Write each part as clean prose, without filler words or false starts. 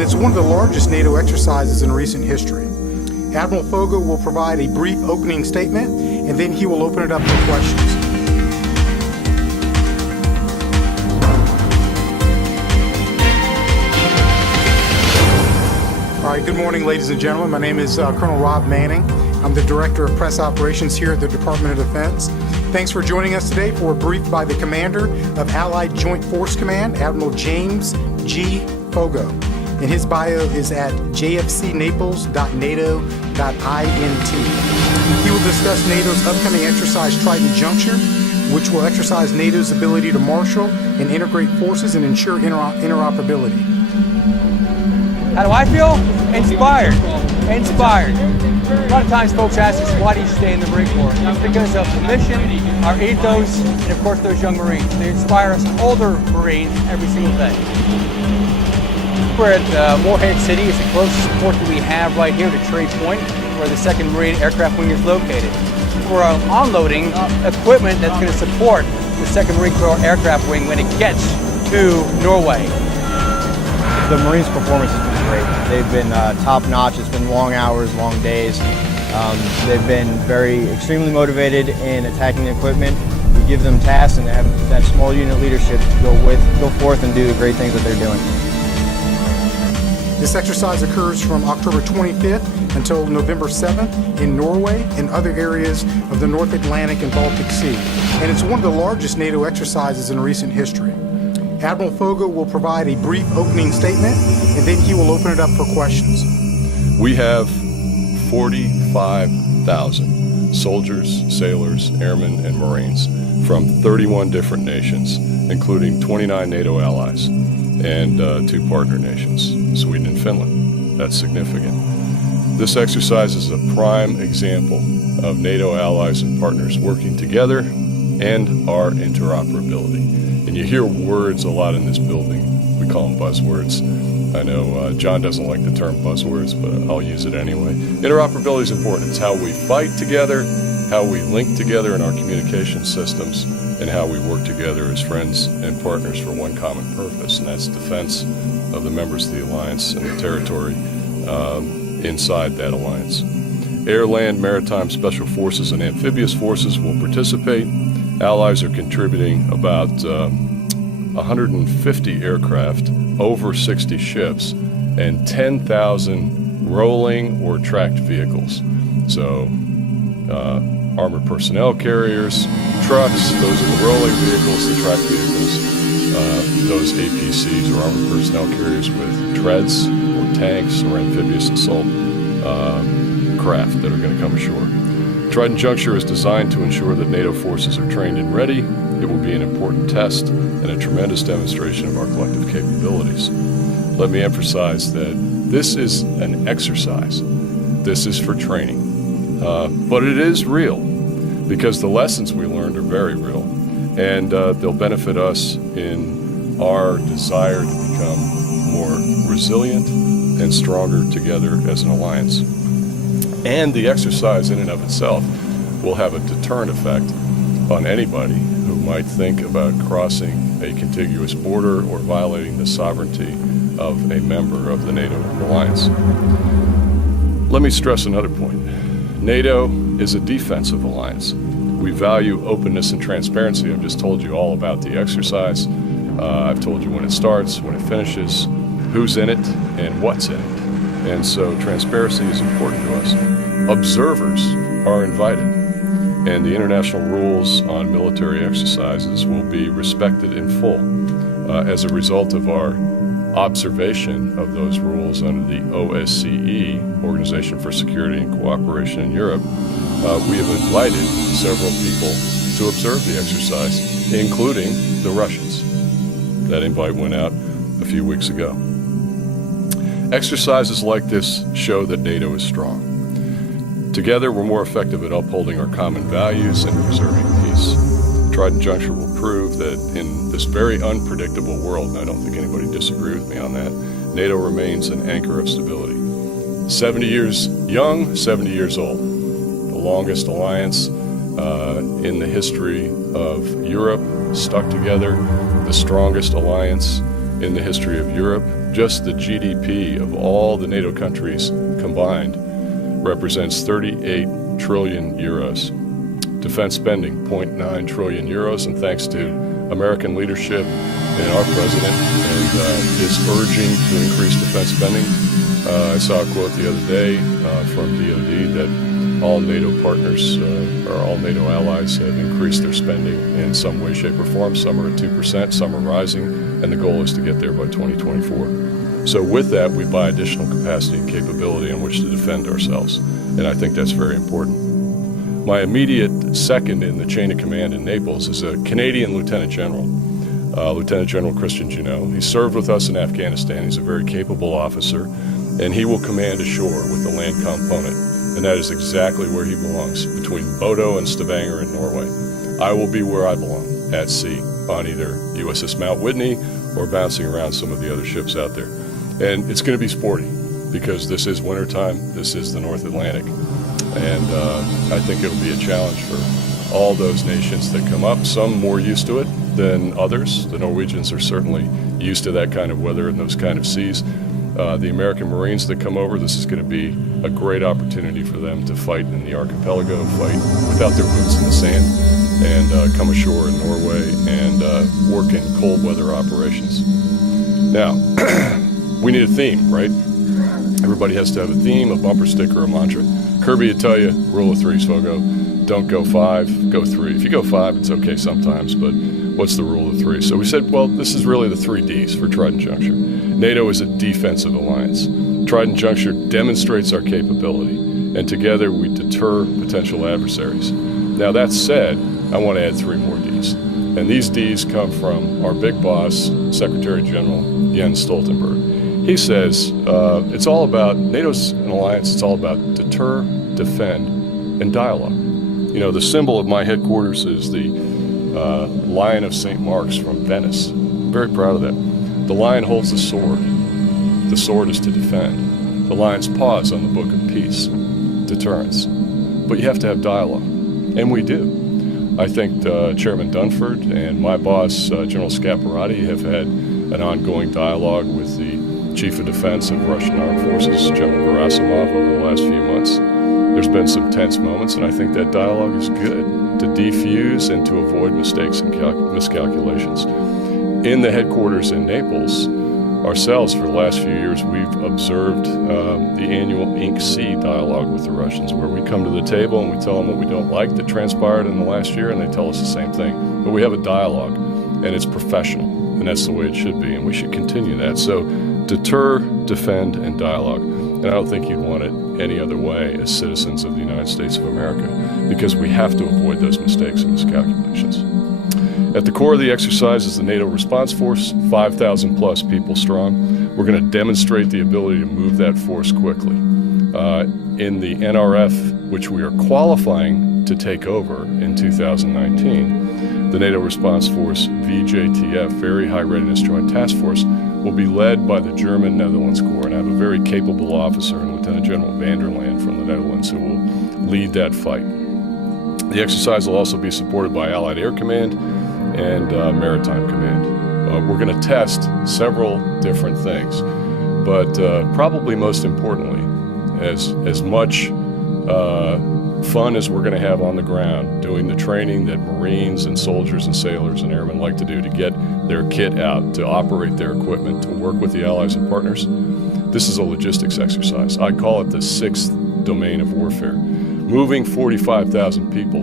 and it's one of the largest NATO exercises in recent history. Admiral Fogel will provide a brief opening statement, and then he will open it up for questions. All right, good morning, ladies and gentlemen. My name is Colonel Rob Manning. I'm the Director of Press Operations here at the Department of Defense. Thanks for joining us today for a brief by the Commander of Allied Joint Force Command, Admiral James G. Fogel. And his bio is at jfcnaples.nato.int. He will discuss NATO's upcoming exercise Trident Juncture, which will exercise NATO's ability to marshal and integrate forces and ensure interoperability. How do I feel? Inspired. Inspired. A lot of times folks ask us, why do you stay in the Marine Corps? It's because of the mission, our ethos, and of course those young Marines. They inspire us older Marines every single day. We're at Morehead City. It's the closest port that we have right here to Trade Point, where the 2nd Marine Aircraft Wing is located. We're unloading equipment that's going to support the 2nd Marine Corps Aircraft Wing when it gets to Norway. The Marines' performance has been great. They've been top-notch. It's been long hours, long days. They've been extremely motivated in attacking the equipment. We give them tasks and have that small unit leadership to go forth and do the great things that they're doing. This exercise occurs from October 25th until November 7th in Norway and other areas of the North Atlantic and Baltic Sea. And it's one of the largest NATO exercises in recent history. Admiral Fogel will provide a brief opening statement, and then he will open it up for questions. We have 45,000 soldiers, sailors, airmen, and Marines from 31 different nations, including 29 NATO allies and 2 partner nations, Sweden and Finland. That's significant. This exercise is a prime example of NATO allies and partners working together and our interoperability. And you hear words a lot in this building. We call them buzzwords. I know John doesn't like the term buzzwords, but I'll use it anyway. Interoperability is important. It's how we fight together, how we link together in our communication systems, and how we work together as friends and partners for one common purpose, and that's defense of the members of the alliance and the territory inside that alliance. Air, land, maritime, special forces, and amphibious forces will participate. Allies are contributing about 150 aircraft, over 60 ships, and 10,000 rolling or tracked vehicles. So armored personnel carriers, trucks, those are the rolling vehicles, the tracked vehicles, those APCs or armored personnel carriers with treads or tanks or amphibious assault craft that are going to come ashore. Trident Juncture is designed to ensure that NATO forces are trained and ready. It will be an important test and a tremendous demonstration of our collective capabilities. Let me emphasize that this is an exercise. This is for training. But it is real, because the lessons we learned are very real, and they'll benefit us in our desire to become more resilient and stronger together as an alliance. And the exercise in and of itself will have a deterrent effect on anybody who might think about crossing a contiguous border or violating the sovereignty of a member of the NATO alliance. Let me stress another point. NATO is a defensive alliance. We value openness and transparency. I've just told you all about the exercise. I've told you when it starts, when it finishes, who's in it, and what's in it. And so transparency is important to us. Observers are invited, and the international rules on military exercises will be respected in full. As a result of our observation of those rules under the OSCE, Organization for Security and Cooperation in Europe, we have invited several people to observe the exercise, including the Russians. That invite went out a few weeks ago. Exercises like this show that NATO is strong. Together, we're more effective at upholding our common values and preserving peace. Trident Juncture will prove that in this very unpredictable world, and I don't think anybody disagrees with me on that, NATO remains an anchor of stability. 70 years young, 70 years old. The longest alliance in the history of Europe, stuck together, the strongest alliance in the history of Europe. Just the GDP of all the NATO countries combined represents 38 trillion euros. Defense spending, 0.9 trillion euros, and thanks to American leadership and our president and his urging to increase defense spending. I saw a quote the other day from DoD that all NATO partners or all NATO allies have increased their spending in some way, shape, or form. Some are at 2%, some are rising, and the goal is to get there by 2024. So with that, we buy additional capacity and capability on which to defend ourselves, and I think that's very important. My immediate second in the chain of command in Naples is a Canadian Lieutenant General, Lieutenant General Christian Junot. He served with us in Afghanistan. He's a very capable officer, and he will command ashore with the land component, and that is exactly where he belongs, between Bodo and Stavanger in Norway. I will be where I belong, at sea, on either USS Mount Whitney or bouncing around some of the other ships out there. And it's going to be sporty, because this is wintertime, this is the North Atlantic, and I think it'll be a challenge for all those nations that come up, some more used to it than others. The Norwegians are certainly used to that kind of weather and those kind of seas. The American Marines that come over, this is going to be a great opportunity for them to fight in the archipelago, fight without their boots in the sand, and come ashore in Norway and work in cold weather operations. Now, we need a theme, right? Everybody has to have a theme, a bumper sticker, a mantra. Kirby would tell you, rule of three, Svogo. Don't go 5, go 3. If you go 5, it's okay sometimes, but what's the rule of 3? So we said, well, this is really the 3 Ds for Trident Juncture. NATO is a defensive alliance. Trident Juncture demonstrates our capability, and together we deter potential adversaries. Now that said, I want to add 3 more Ds. And these Ds come from our big boss, Secretary General Jens Stoltenberg. He says it's all about, NATO's an alliance, it's all about deter, defend, and dialogue. You know, the symbol of my headquarters is the Lion of St. Mark's from Venice. I'm very proud of that. The lion holds the sword. The sword is to defend. The lion's paws on the book of peace, deterrence. But you have to have dialogue, and we do. I think Chairman Dunford and my boss, General Scaparrotti, have had an ongoing dialogue with the Chief of Defense of Russian Armed Forces, General Gerasimov, over the last few months. There's been some tense moments, and I think that dialogue is good to defuse and to avoid mistakes and miscalculations. In the headquarters in Naples, ourselves, for the last few years, we've observed the annual Ink-C dialogue with the Russians, where we come to the table and we tell them what we don't like that transpired in the last year, and they tell us the same thing. But we have a dialogue, and it's professional, and that's the way it should be, and we should continue that. So deter, defend, and dialogue. And I don't think you'd want it any other way as citizens of the United States of America, because we have to avoid those mistakes and miscalculations. At the core of the exercise is the NATO response force, 5,000 plus people strong. We're going to demonstrate the ability to move that force quickly. In the NRF, which we are qualifying to take over in 2019, the NATO response force, VJTF, Very High Readiness Joint Task Force, will be led by the German Netherlands Corps, and I have a very capable officer in Lieutenant General Vanderland from the Netherlands who will lead that fight. The exercise will also be supported by Allied Air Command and Maritime Command. We're going to test several different things, but probably most importantly, as much fun as we're going to have on the ground doing the training that Marines and soldiers and sailors and airmen like to do to get their kit out, to operate their equipment, to work with the allies and partners, this is a logistics exercise. I call it the 6th domain of warfare. Moving 45,000 people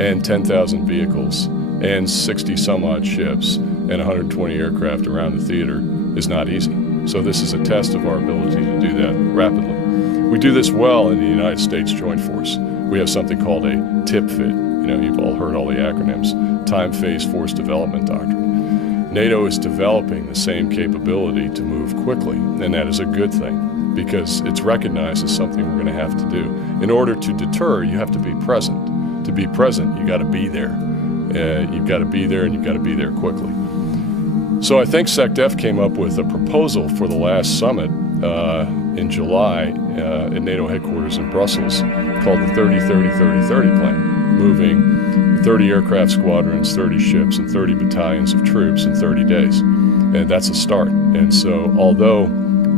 and 10,000 vehicles and 60 some odd ships and 120 aircraft around the theater is not easy. So this is a test of our ability to do that rapidly. We do this well in the United States Joint Force. We have something called a TIPFIT. You know, you've all heard all the acronyms. Time Phase Force Development Doctrine. NATO is developing the same capability to move quickly, and that is a good thing because it's recognized as something we're going to have to do. In order to deter, you have to be present. To be present, you got to be there. You've got to be there, and you've got to be there quickly. So I think SecDef came up with a proposal for the last summit in July at NATO headquarters in Brussels called the 30-30-30-30 plan, moving 30 aircraft squadrons, 30 ships, and 30 battalions of troops in 30 days. and that's a start. And so although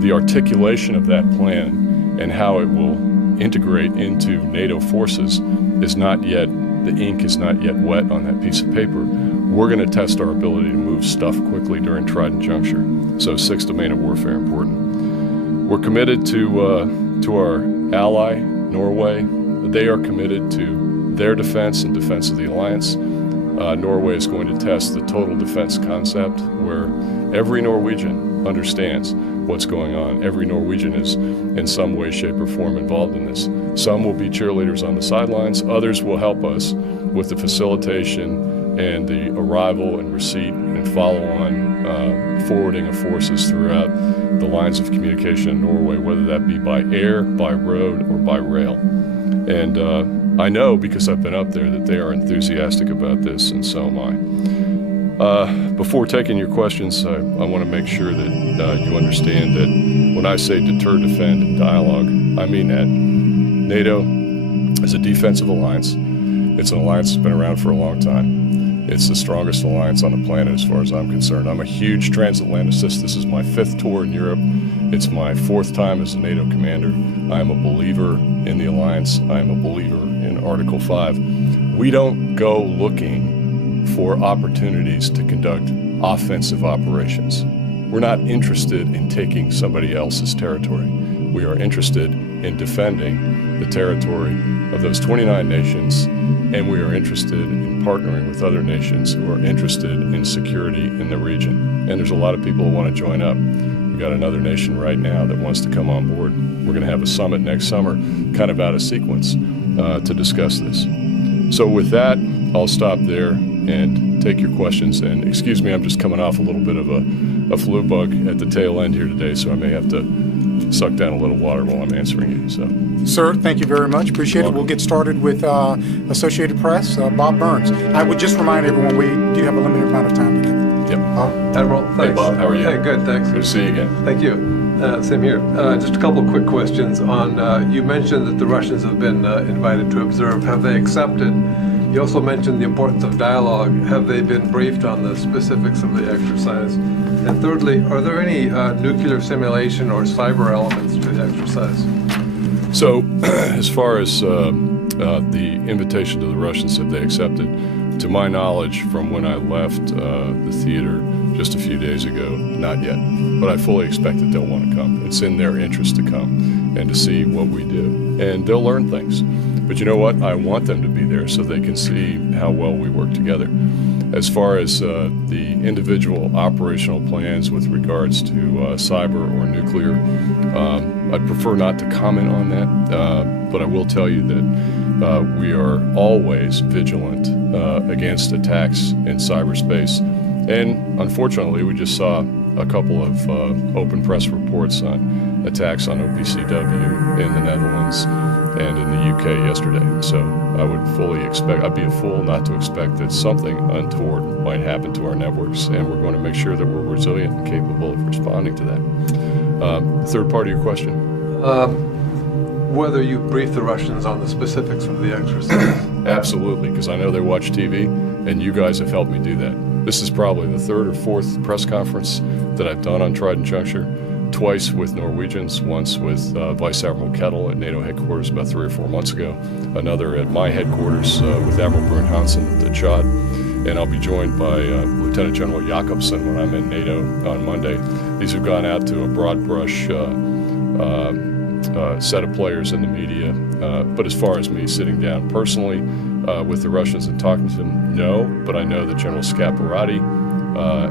the articulation of that plan and how it will integrate into NATO forces is not yet, the ink is not yet wet on that piece of paper, we're going to test our ability to move stuff quickly during Trident Juncture. So sixth domain of warfare important. We're committed to our ally, Norway. They are committed to their defense and defense of the alliance. Norway is going to test the total defense concept where every Norwegian understands what's going on. Every Norwegian is in some way, shape, or form involved in this. Some will be cheerleaders on the sidelines. Others will help us with the facilitation and the arrival and receipt and follow-on forwarding of forces throughout the lines of communication in Norway, whether that be by air, by road, or by rail. And I know, because I've been up there, that they are enthusiastic about this, and so am I. Before taking your questions, I want to make sure that you understand that when I say deter, defend, and dialogue, I mean that. NATO is a defensive alliance. It's an alliance that's been around for a long time. It's the strongest alliance on the planet as far as I'm concerned. I'm a huge transatlanticist. This is my 5th tour in Europe. It's my 4th time as a NATO commander. I am a believer in the alliance. I am a believer in Article 5. We don't go looking for opportunities to conduct offensive operations. We're not interested in taking somebody else's territory. We are interested in defending the territory of those 29 nations, and we are interested in partnering with other nations who are interested in security in the region. And there's a lot of people who want to join up. We've got another nation right now that wants to come on board. We're going to have a summit next summer, kind of out of sequence, to discuss this. So with that, I'll stop there and take your questions. And excuse me, I'm just coming off a little bit of a flu bug at the tail end here today, so I may have to suck down a little water while I'm answering you. So, Sir, thank you very much. Appreciate it. We'll get started with Associated Press, Bob Burns. I would just remind everyone we do have a limited amount of time together. Yep. Admiral, thanks. Hey, Bob, how are you? Hey, good, thanks. Good to see you again. Thank you. Same here. Just a couple of quick questions on, you mentioned that the Russians have been invited to observe. Have they accepted? You also mentioned the importance of dialogue. Have they been briefed on the specifics of the exercise? And thirdly, are there any nuclear simulation or cyber elements to the exercise? So, as far as the invitation to the Russians, have they accepted? To my knowledge, from when I left the theater just a few days ago, not yet. But I fully expect that they'll want to come. It's in their interest to come and to see what we do. And they'll learn things. But you know what? I want them to be there so they can see how well we work together. As far as the individual operational plans with regards to cyber or nuclear, I'd prefer not to comment on that, but I will tell you that we are always vigilant against attacks in cyberspace. And unfortunately, we just saw a couple of open press reports on attacks on OPCW in the Netherlands and in the UK yesterday. So I would fully expect, I'd be a fool not to expect that something untoward might happen to our networks, and we're going to make sure that we're resilient and capable of responding to that. Third part of your question? Whether you briefed the Russians on the specifics of the exercise? Absolutely, because I know they watch TV, and you guys have helped me do that. This is probably the 3rd or 4th press conference that I've done on Trident Juncture. Twice with Norwegians, once with Vice Admiral Kettle at NATO headquarters about 3 or 4 months ago, another at my headquarters with Admiral Brun Hansen at Chad, and I'll be joined by Lieutenant General Jakobsen when I'm in NATO on Monday. These have gone out to a broad brush set of players in the media, but as far as me sitting down personally with the Russians and talking to them, no, but I know that General Scaparrotti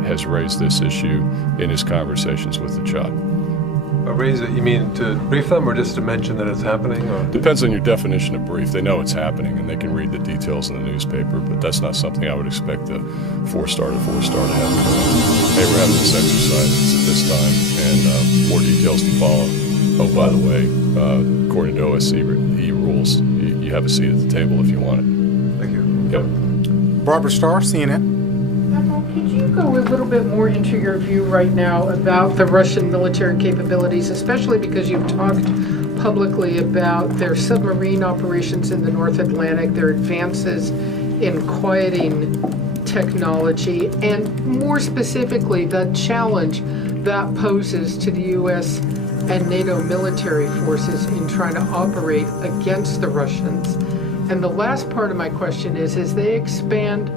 has raised this issue in his conversations with the Chad. Raise it, you mean to brief them or just to mention that it's happening? Or? Depends on your definition of brief. They know it's happening and they can read the details in the newspaper, but that's not something I would expect a 4-star to 4-star to have. Hey, we're having this exercise, it's at this time, and more details to follow. Oh, by the way, according to OSCE rules, you have a seat at the table if you want it. Thank you. Yep. Barbara Starr, CNN. Could you go a little bit more into your view right now about the Russian military capabilities, especially because you've talked publicly about their submarine operations in the North Atlantic, their advances in quieting technology, and more specifically, the challenge that poses to the U.S. and NATO military forces in trying to operate against the Russians. And the last part of my question is, as they expand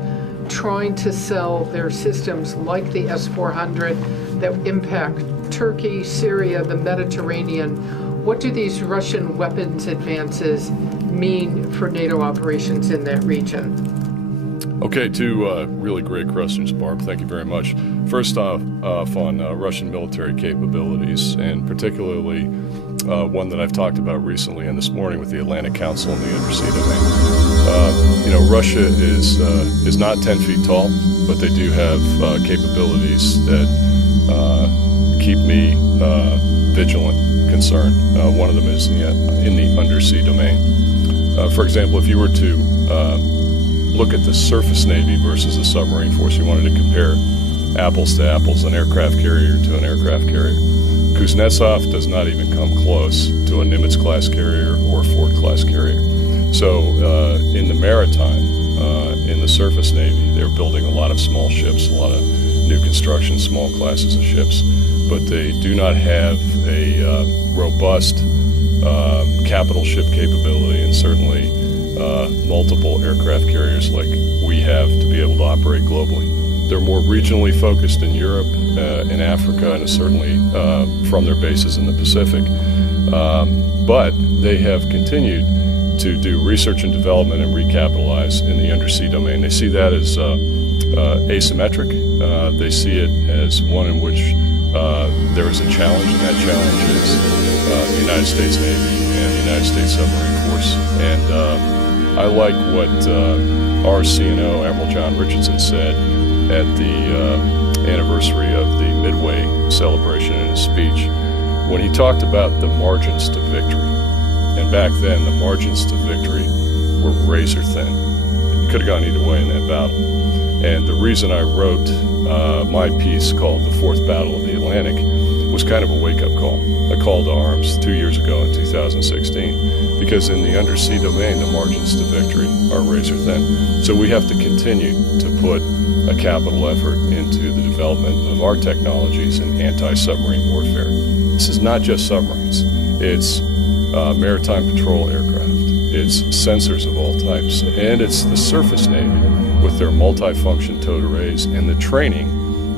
trying to sell their systems like the S-400 that impact Turkey, Syria, the Mediterranean, what do these Russian weapons advances mean for NATO operations in that region? Okay, two really great questions, Barb. Thank you very much. First off on Russian military capabilities, and particularly one that I've talked about recently and this morning with the Atlantic Council and the undersea domain. Russia is not 10 feet tall, but they do have capabilities that keep me vigilant, concerned. One of them is in the undersea domain. For example, if you were to look at the surface Navy versus the submarine force, you wanted to compare apples to apples, an aircraft carrier to an aircraft carrier. Kuznetsov does not even come close to a Nimitz-class carrier or a Ford-class carrier. So in the maritime, in the surface Navy, they're building a lot of small ships, a lot of new construction, small classes of ships, but they do not have a robust capital ship capability, and certainly multiple aircraft carriers like we have to be able to operate globally. They're more regionally focused in Europe, in Africa, and certainly from their bases in the Pacific. But they have continued to do research and development and recapitalize in the undersea domain. They see that as asymmetric. They see it as one in which there is a challenge, and that challenge is the United States Navy and the United States Submarine Force. And I like what our CNO, Admiral John Richardson, said at the anniversary of the Midway celebration in his speech, when he talked about the margins to victory. And back then, the margins to victory were razor thin. It could have gone either way in that battle. And the reason I wrote my piece called The Fourth Battle of the Atlantic was kind of a wake-up call, a call to arms 2 years ago in 2016, because in the undersea domain, the margins to victory are razor thin. So we have to continue to put a capital effort into the development of our technologies in anti-submarine warfare. This is not just submarines. It's maritime patrol aircraft. It's sensors of all types. And it's the surface Navy with their multifunction towed arrays and the training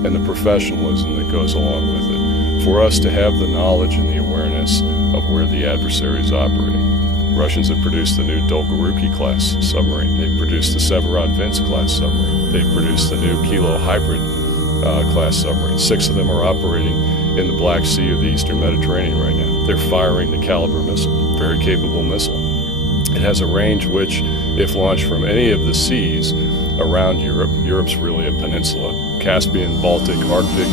and the professionalism that goes along with it for us to have the knowledge and the awareness of where the adversary is operating. Russians have produced the new Dolgoruki-class submarine. They've produced the Severod-Vince-class submarine. They've produced the new Kilo Hybrid class submarine. 6 of them are operating in the Black Sea or the Eastern Mediterranean right now. They're firing the Caliber missile, very capable missile. It has a range which, if launched from any of the seas around Europe, Europe's really a peninsula. Caspian, Baltic, Arctic,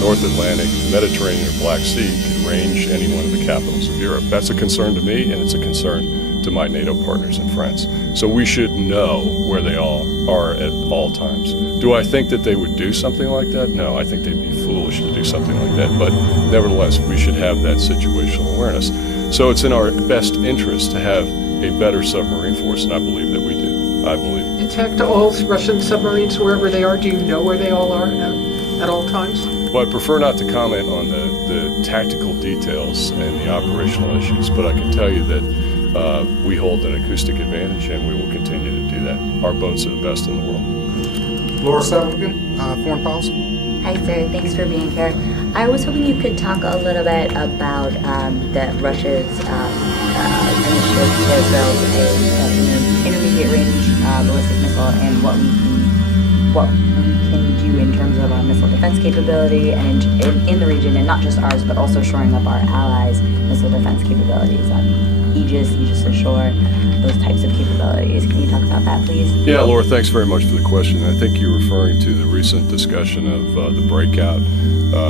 North Atlantic, Mediterranean, or Black Sea can range any one of the capitals of Europe. That's a concern to me, and it's a concern to my NATO partners and friends. So we should know where they all are at all times. Do I think that they would do something like that? No, I think they'd be foolish to do something like that. But nevertheless, we should have that situational awareness. So it's in our best interest to have a better submarine force, and I believe that we do. I believe. Detect all Russian submarines wherever they are. Do you know where they all are at all times? Well, I prefer not to comment on the tactical details and the operational issues, but I can tell you that we hold an acoustic advantage, and we will continue to do that. Our boats are the best in the world. Laura Sullivan, Foreign Policy. Hi, sir. Thanks for being here. I was hoping you could talk a little bit about Russia's initiative to build an intermediate range ballistic missile and what we can do in terms of our missile defense capability and in the region, and not just ours, but also shoring up our allies' missile defense capabilities. Aegis ashore, those types of capabilities. Can you talk about that, please? Yeah, Laura, thanks very much for the question. I think you're referring to the recent discussion of the breakout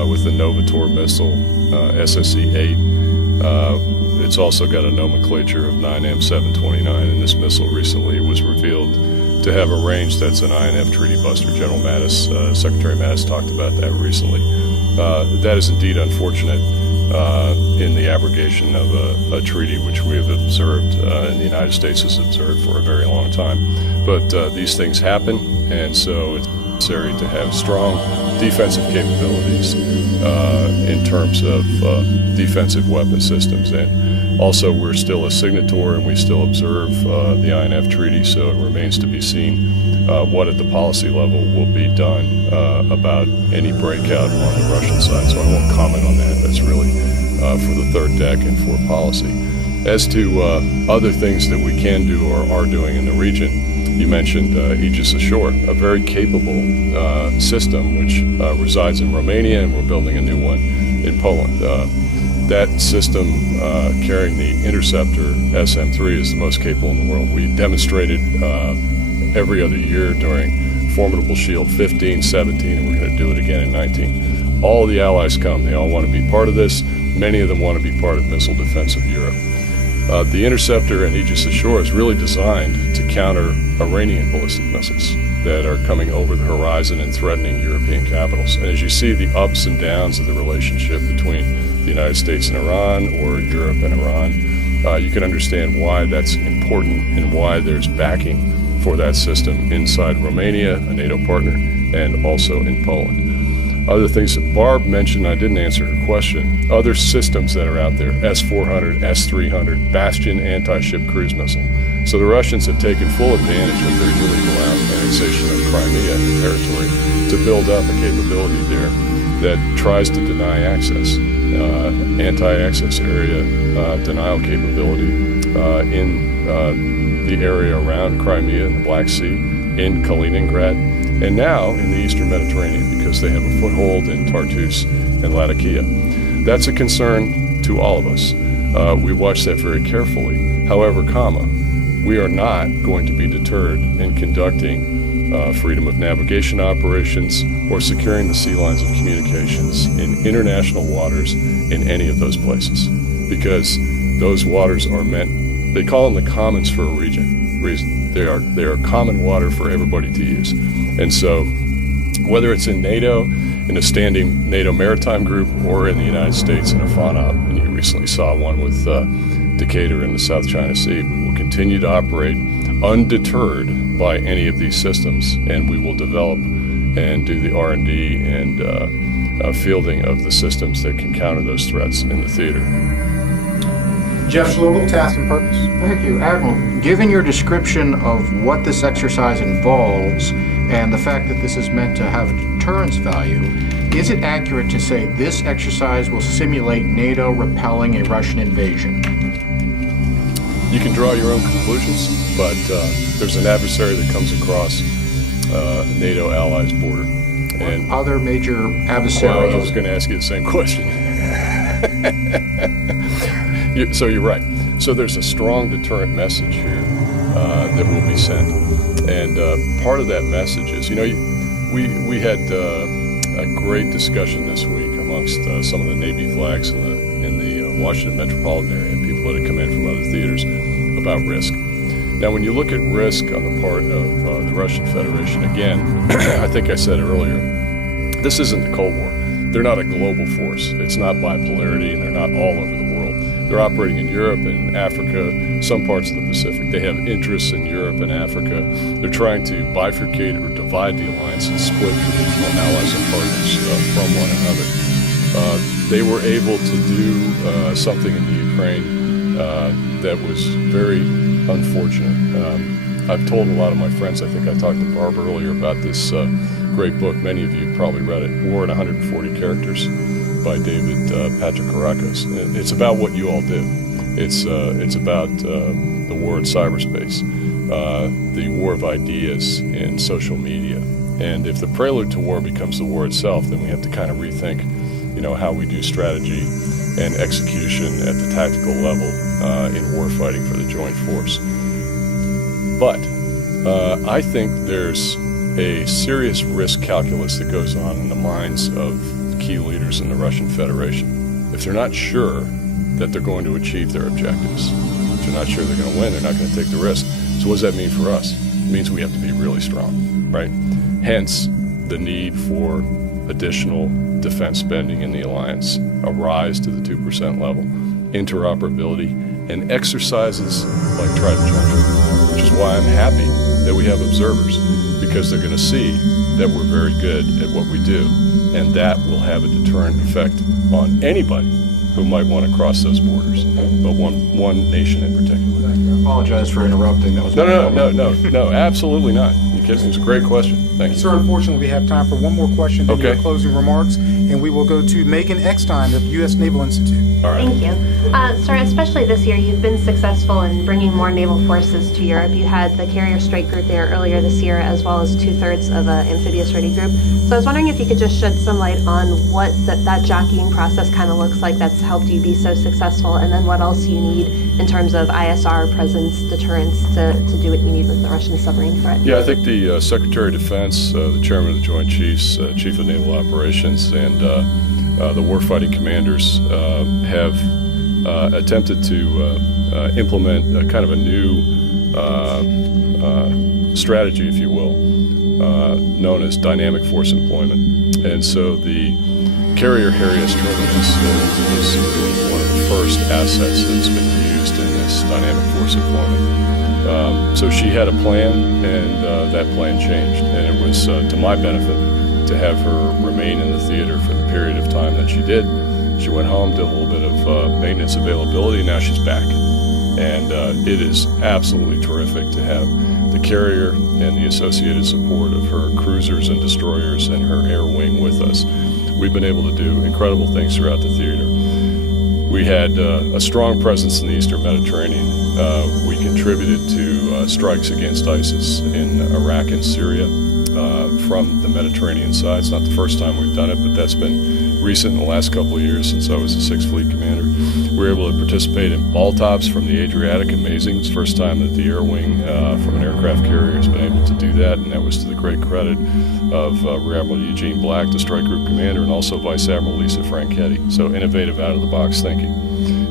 with the Novator missile, SSE-8. It's also got a nomenclature of 9M729, and this missile recently was revealed to have a range that's an INF treaty buster. General Mattis, Secretary Mattis talked about that recently. That is indeed unfortunate. in the abrogation of a treaty which we have observed, and the United States has observed for a very long time. But these things happen, and so it's necessary to have strong defensive capabilities in terms of defensive weapon systems. And also, we're still a signatory and we still observe the INF Treaty, so it remains to be seen what at the policy level will be done about any breakout on the Russian side. So I won't comment on that. That's really for the third deck and for policy. As to other things that we can do or are doing in the region, you mentioned Aegis Ashore, a very capable system which resides in Romania, and we're building a new one in Poland. That system carrying the Interceptor SM-3 is the most capable in the world. We demonstrated every other year during Formidable Shield 15, 17, and we're going to do it again in 19. All the allies come. They all want to be part of this. Many of them want to be part of missile defense of Europe. The Interceptor and Aegis Ashore is really designed to counter Iranian ballistic missiles that are coming over the horizon and threatening European capitals. And as you see the ups and downs of the relationship between the United States and Iran, or Europe and Iran, you can understand why that's important and why there's backing for that system inside Romania, a NATO partner, and also in Poland. Other things that Barb mentioned, I didn't answer her question. Other systems that are out there, S-400, S-300, Bastion anti-ship cruise missile. So the Russians have taken full advantage of their illegal annexation of Crimea and the territory to build up a capability there that tries to deny access, anti-access area denial capability in the area around Crimea and the Black Sea, in Kaliningrad, and now in the Eastern Mediterranean, because they have a foothold in Tartus and Latakia. That's a concern to all of us. We watch that very carefully. However, we are not going to be deterred in conducting freedom of navigation operations or securing the sea lines of communications in international waters in any of those places, because those waters are meant, they call them the commons for a reason. They are common water for everybody to use. And so whether it's in NATO, in a standing NATO maritime group, or in the United States in a FONOP, and you recently saw one with Decatur in the South China Sea, we will continue to operate undeterred by any of these systems, and we will develop and do the R&D and fielding of the systems that can counter those threats in the theater. Jeff Schluegel, Task and Purpose. Thank you, Admiral. Given your description of what this exercise involves and the fact that this is meant to have deterrence value, is it accurate to say this exercise will simulate NATO repelling a Russian invasion? You can draw your own conclusions, but there's an adversary that comes across NATO allies' border. And other major adversaries? Well, I was going to ask you the same question. So you're right. So there's a strong deterrent message here that will be sent. And part of that message is, we had a great discussion this week amongst some of the Navy flags in the Washington metropolitan area, and people that had come in from other theaters, about risk. Now, when you look at risk on the part of the Russian Federation, again, I think I said earlier, this isn't the Cold War. They're not a global force. It's not bipolarity, and they're not all over the world. They're operating in Europe and Africa, some parts of the Pacific. They have interests in Europe and Africa. They're trying to bifurcate or divide the alliance and split traditional allies and partners from one another. They were able to do something in the Ukraine that was very unfortunate. I've told a lot of my friends, I think I talked to Barb earlier about this great book. Many of you probably read it, War in 140 Characters, by David Patrick Karakos. It's about what you all do. It's about the war in cyberspace, the war of ideas in social media. And if the prelude to war becomes the war itself, then we have to kind of rethink, how we do strategy and execution at the tactical level in war fighting for the joint force. But I think there's a serious risk calculus that goes on in the minds of key leaders in the Russian Federation. If they're not sure that they're going to achieve their objectives, if they're not sure they're going to win, they're not going to take the risk. So what does that mean for us? It means we have to be really strong, right? Hence the need for additional defense spending in the alliance, a rise to the 2% level, interoperability, and exercises like Trident Juncture, which is why I'm happy that we have observers, because they're going to see that we're very good at what we do, and that will have a deterrent effect on anybody who might want to cross those borders, but one nation in particular. I apologize for interrupting. That was No, absolutely not. You kidding? It was a great question. Thank you. Sir, unfortunately, we have time for one more question, then Okay. your closing remarks, and we will go to Megan Eckstein of U.S. Naval Institute. All right. Thank you. Sir, especially this year, you've been successful in bringing more naval forces to Europe. You had the Carrier Strike Group there earlier this year, as well as 2/3 of an amphibious ready group. So I was wondering if you could just shed some light on what that jockeying process kind of looks like that's helped you be so successful, and then what else you need in terms of ISR presence, deterrence to do what you need with the Russian submarine threat. Yeah, I think the Secretary of Defense, the Chairman of the Joint Chiefs, Chief of Naval Operations, and the warfighting commanders have attempted to implement a kind of a new strategy, if you will, known as dynamic force employment. And so the Carrier Harry-S Truman is really one of the first assets that's been used in this dynamic force employment. So she had a plan, and that plan changed, and it was to my benefit to have her remain in the theater for the period of time that she did. She went home, did a little bit of maintenance availability, and now she's back. And it is absolutely terrific to have the carrier and the associated support of her cruisers and destroyers and her air wing with us. We've been able to do incredible things throughout the theater. We had a strong presence in the Eastern Mediterranean. We contributed to strikes against ISIS in Iraq and Syria from the Mediterranean side. It's not the first time we've done it, but that's been recent in the last couple of years since I was the 6th Fleet Commander. We were able to participate in Baltops from the Adriatic. Amazing. It's the first time that the air wing from an aircraft carrier has been able to do that, and that was to the great credit of Rear Admiral Eugene Black, the Strike Group Commander, and also Vice Admiral Lisa Franchetti. So innovative, out-of-the-box thinking.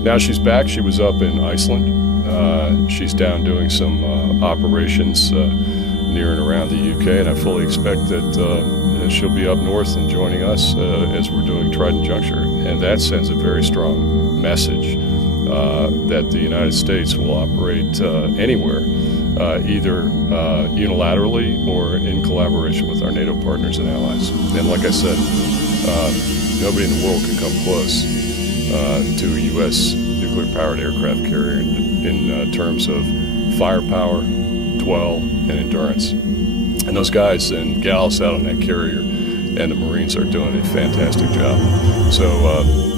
Now she's back. She was up in Iceland. She's down doing some operations near and around the UK, and I fully expect that she'll be up north and joining us as we're doing Trident Juncture. And that sends a very strong message that the United States will operate anywhere, either unilaterally or in collaboration with our NATO partners and allies. And like I said, nobody in the world can come close to a U.S. nuclear-powered aircraft carrier in terms of firepower, dwell, and endurance. And those guys and gals out on that carrier and the Marines are doing a fantastic job. So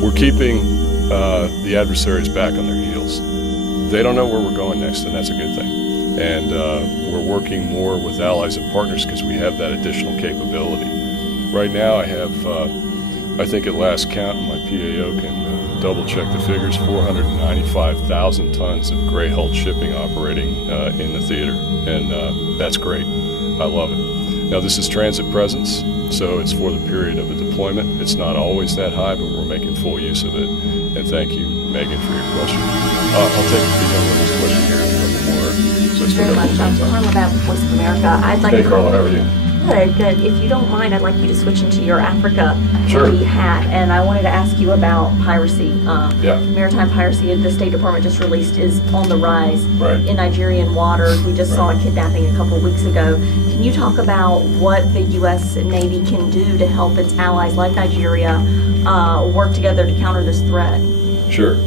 we're keeping the adversaries back on their heels. They don't know where we're going next, and that's a good thing. And we're working more with allies and partners because we have that additional capability. Right now I have, I think at last count, and my PAO can double check the figures, 495,000 tons of gray hulled shipping operating in the theater, and that's great. I love it. Now this is transit presence, so it's for the period of a deployment. It's not always that high, but we're making full use of it. And thank you, Megan, for your question. I'll take the young lady's question here in a couple more. So I still Very got much. a little bit Carla of time. Babb, Voice of America. I'd like Hey, to. Carla, how are you? Good. If you don't mind, I'd like you to switch into your Africa Sure. hat, and I wanted to ask you about piracy. Yeah. Maritime piracy, the State Department just released, is on the rise Right. in Nigerian waters. We just saw a Right. kidnapping a couple of weeks ago. Can you talk about what the U.S. Navy can do to help its allies like Nigeria work together to counter this threat? Sure.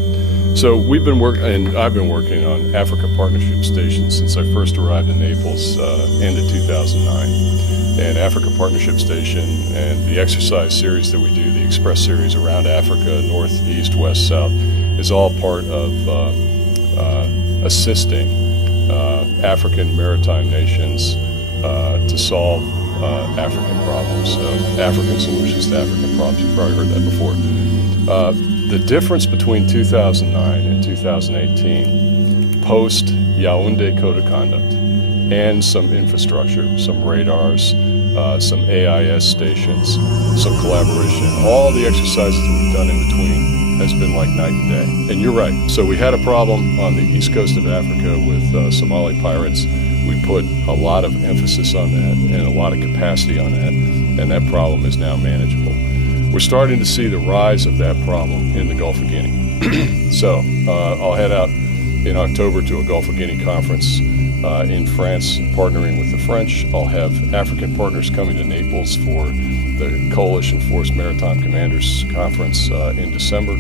So we've been working, and I've been working on Africa Partnership Station since I first arrived in Naples, end of 2009. And Africa Partnership Station and the exercise series that we do, the Express series around Africa, north, east, west, south, is all part of assisting African maritime nations to solve African problems, African solutions to African problems. You've probably heard that before. The difference between 2009 and 2018, post Yaoundé Code of Conduct, and some infrastructure, some radars, some AIS stations, some collaboration, all the exercises that we've done in between has been like night and day. And you're right. So we had a problem on the east coast of Africa with Somali pirates. We put a lot of emphasis on that and a lot of capacity on that. and that problem is now manageable. We're starting to see the rise of that problem in the Gulf of Guinea. So I'll head out in October to a Gulf of Guinea conference in France, partnering with the French. I'll have African partners coming to Naples for the Coalition Force Maritime Commanders Conference in December.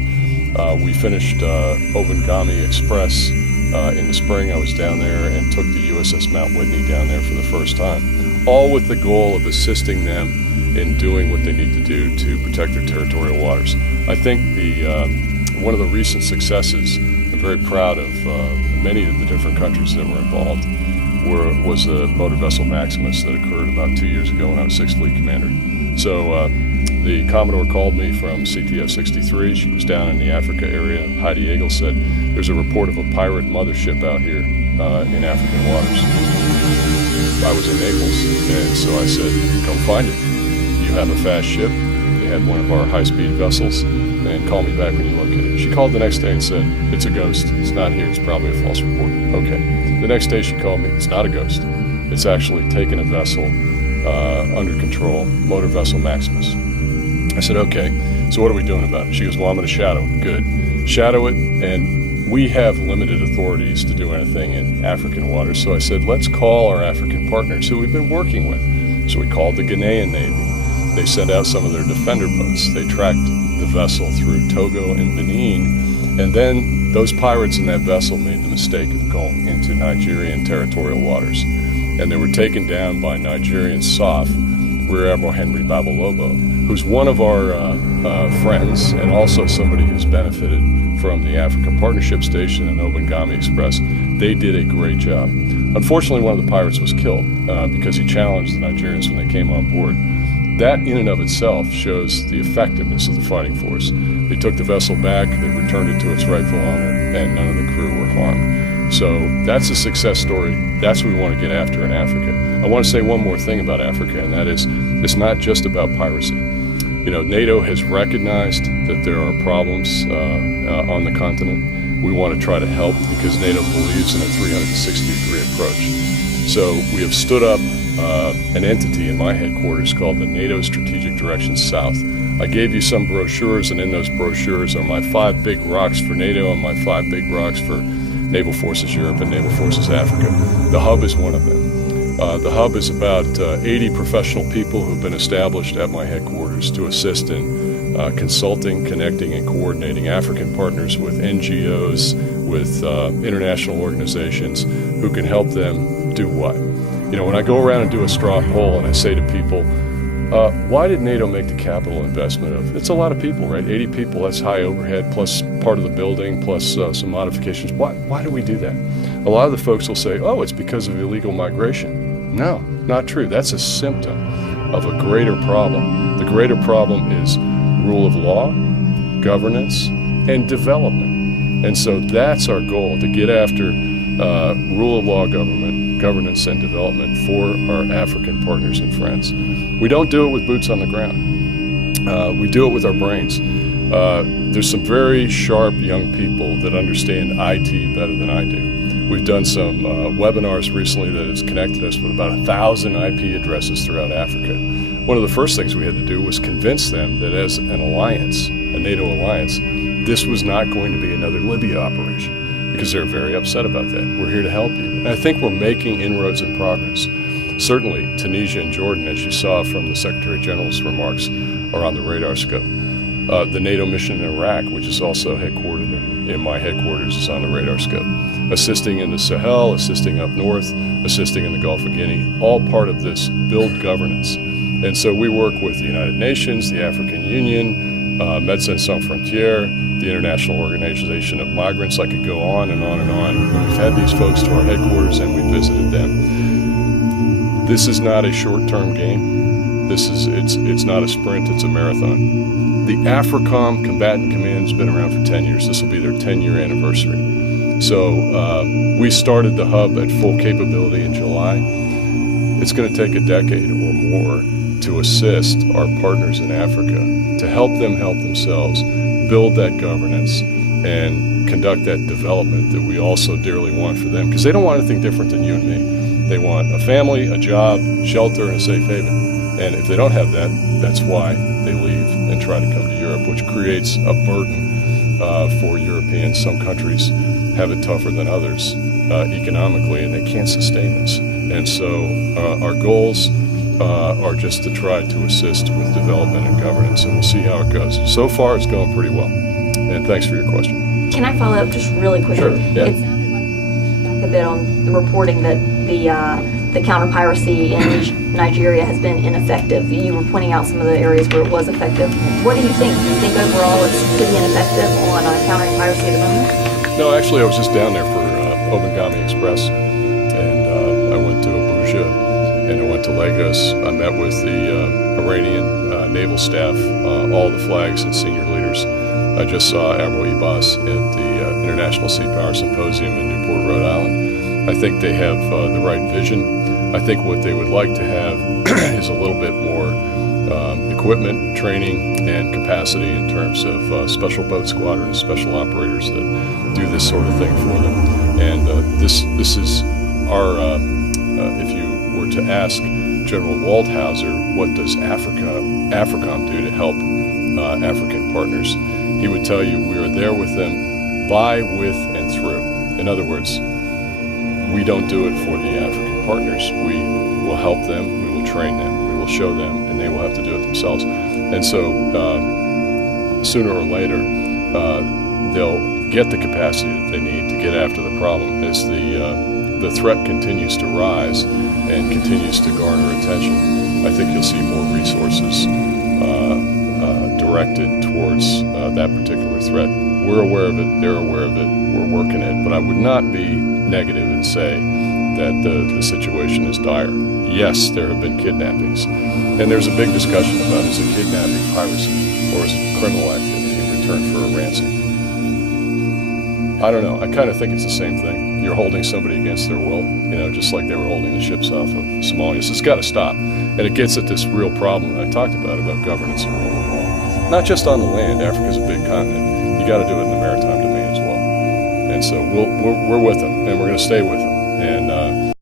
We finished Obangami Express in the spring. I was down there and took the USS Mount Whitney down there for the first time, all with the goal of assisting them in doing what they need to do to protect their territorial waters. I think one of the recent successes, I'm very proud of many of the different countries that were involved, was the motor vessel Maximus that occurred about 2 years ago when I was 6th Fleet Commander. So the Commodore called me from CTF 63. She was down in the Africa area. Heidi Eagle said, there's a report of a pirate mothership out here in African waters. I was in Naples, and so I said, come find it. You have a fast ship. They had one of our high-speed vessels, and call me back when you locate it. She called the next day and said, it's a ghost. It's not here. It's probably a false report. Okay. The next day she called me. It's not a ghost. It's actually taken a vessel under control, motor vessel Maximus. I said, okay, so what are we doing about it? She goes, well, I'm going to shadow it. Good. Shadow it, and we have limited authorities to do anything in African waters. So I said, let's call our African partners who we've been working with. So we called the Ghanaian Navy. They sent out some of their defender boats. They tracked the vessel through Togo and Benin, and then those pirates in that vessel made the mistake of going into Nigerian territorial waters. And they were taken down by Nigerian SOF, Rear Admiral Henry Babalobo, who's one of our friends and also somebody who's benefited from the African Partnership Station and Obangami Express. They did a great job. Unfortunately, one of the pirates was killed because he challenged the Nigerians when they came on board. That in and of itself shows the effectiveness of the fighting force. They took the vessel back, they returned it to its rightful owner, and none of the crew were harmed. So that's a success story. That's what we want to get after in Africa. I want to say one more thing about Africa, and that is it's not just about piracy. You know, NATO has recognized that there are problems on the continent. We want to try to help because NATO believes in a 360-degree approach. So we have stood up an entity in my headquarters called the NATO Strategic Direction South. I gave you some brochures, and in those brochures are my 5 big rocks for NATO and my 5 big rocks for Naval Forces Europe and Naval Forces Africa. The hub is one of them. The hub is about 80 professional people who've been established at my headquarters to assist in consulting, connecting, and coordinating African partners with NGOs, with international organizations who can help them do what? You know, when I go around and do a straw poll and I say to people, why did NATO make the capital investment of? It's a lot of people, right? 80 people, that's high overhead, plus part of the building, plus some modifications. Why do we do that? A lot of the folks will say, oh, it's because of illegal migration. No, not true. That's a symptom of a greater problem. The greater problem is rule of law, governance, and development. And so that's our goal, to get after rule of law governance and development for our African partners and friends. We don't do it with boots on the ground. We do it with our brains. There's some very sharp young people that understand IT better than I do. We've done some webinars recently that has connected us with about 1,000 IP addresses throughout Africa. One of the first things we had to do was convince them that as an alliance, a NATO alliance, this was not going to be another Libya operation, because they're very upset about that. We're here to help you. And I think we're making inroads and progress. Certainly, Tunisia and Jordan, as you saw from the Secretary General's remarks, are on the radar scope. The NATO mission in Iraq, which is also headquartered in my headquarters, is on the radar scope. Assisting in the Sahel, assisting up north, assisting in the Gulf of Guinea, all part of this build governance. And so we work with the United Nations, the African Union, Médecins Sans Frontières, the International Organization of Migrants. I could go on and on and on. And we've had these folks to our headquarters and we visited them. This is not a short-term game. It's not a sprint, it's a marathon. The AFRICOM Combatant Command has been around for 10 years. This will be their 10-year anniversary. So we started the hub at full capability in July. It's going to take a decade or more to assist our partners in Africa, to help them help themselves, build that governance, and conduct that development that we also dearly want for them, because they don't want anything different than you and me. They want a family, a job, shelter, and a safe haven. And if they don't have that, that's why they leave and try to come to Europe, which creates a burden for Europeans. Some countries have it tougher than others economically, and they can't sustain this. And so our goals are just to try to assist with development and governance, and we'll see how it goes. So far, it's going pretty well. And thanks for your question. Can I follow up just really quickly? Sure, yeah. It sounded like a bit on the reporting that the counter-piracy in Nigeria has been ineffective. You were pointing out some of the areas where it was effective. What do you think? Do you think overall it's pretty ineffective on countering piracy at the moment? No, actually, I was just down there for Obangami Express, and I went to Abuja, and I went to Lagos. I met with the Iranian naval staff, all the flags and senior leaders. I just saw Admiral Ibas at the International Sea Power Symposium in Newport, Rhode Island. I think they have the right vision. I think what they would like to have is a little bit more equipment, training, and capacity in terms of special boat squadrons, special operators that do this sort of thing for them. And this is our, if you were to ask General Waldhauser, what does AFRICOM do to help African partners? He would tell you we are there with them by, with, and through. In other words, we don't do it for the African partners. We will help them, we will train them, we will show them, and they will have to do it themselves. And so sooner or later, they'll get the capacity that they need to get after the problem. As the threat continues to rise and continues to garner attention, I think you'll see more resources directed towards that particular threat. We're aware of it, they're aware of it, we're working it, but I would not be negative and say that the situation is dire. Yes, there have been kidnappings, and there's a big discussion about is a kidnapping piracy or is it criminal activity in return for a ransom? I don't know. I kind of think it's the same thing. You're holding somebody against their will, just like they were holding the ships off of Somalia. So it's got to stop. And it gets at this real problem that I talked about governance and rule of law. Not just on the land. Africa's a big continent. You got to do it in the maritime domain as well. And so we're with them, and we're going to stay with them. And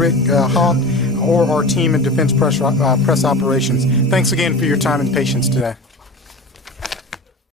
Rick Hawk or our team in Defense Press Operations. Thanks again for your time and patience today.